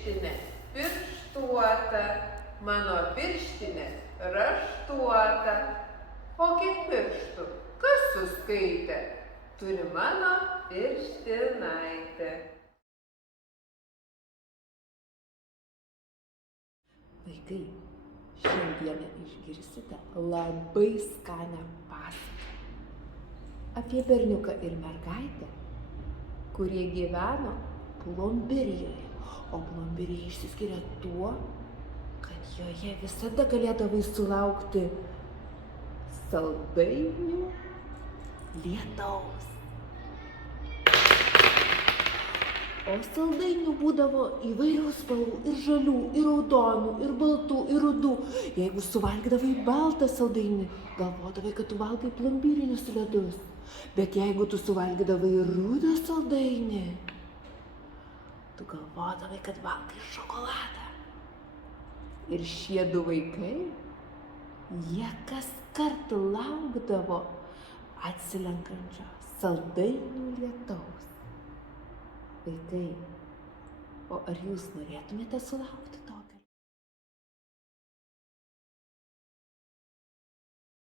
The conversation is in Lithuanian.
pirštinė pirštuota, mano pirštinė raštuota. O kiek pirštų, kas suskaitė, turi mano pirštinaitė. Vaikai, šiandieną išgirsite labai skanią pasaką apie berniuką ir mergaitę, kurie gyveno Plombirijoje. O Plombirija išsiskiria tuo, kad joje visada galėdavai sulaukti saldainių lietaus. O saldainių būdavo įvairių spalvų, ir žalių, ir raudonų, ir baltų, ir rudų. Jeigu suvalgydavai baltą saldainį, galvodavai, kad tu valgai plombirinius ledus. Bet jeigu tu suvalgydavai rudą saldainį, tu galvodavai, kad valgai šokoladą. Ir šie du vaikai, jie kaskart laukdavo atsilenkančio saldainių lietaus. Vaikai, o ar jūs norėtumėte sulaukti to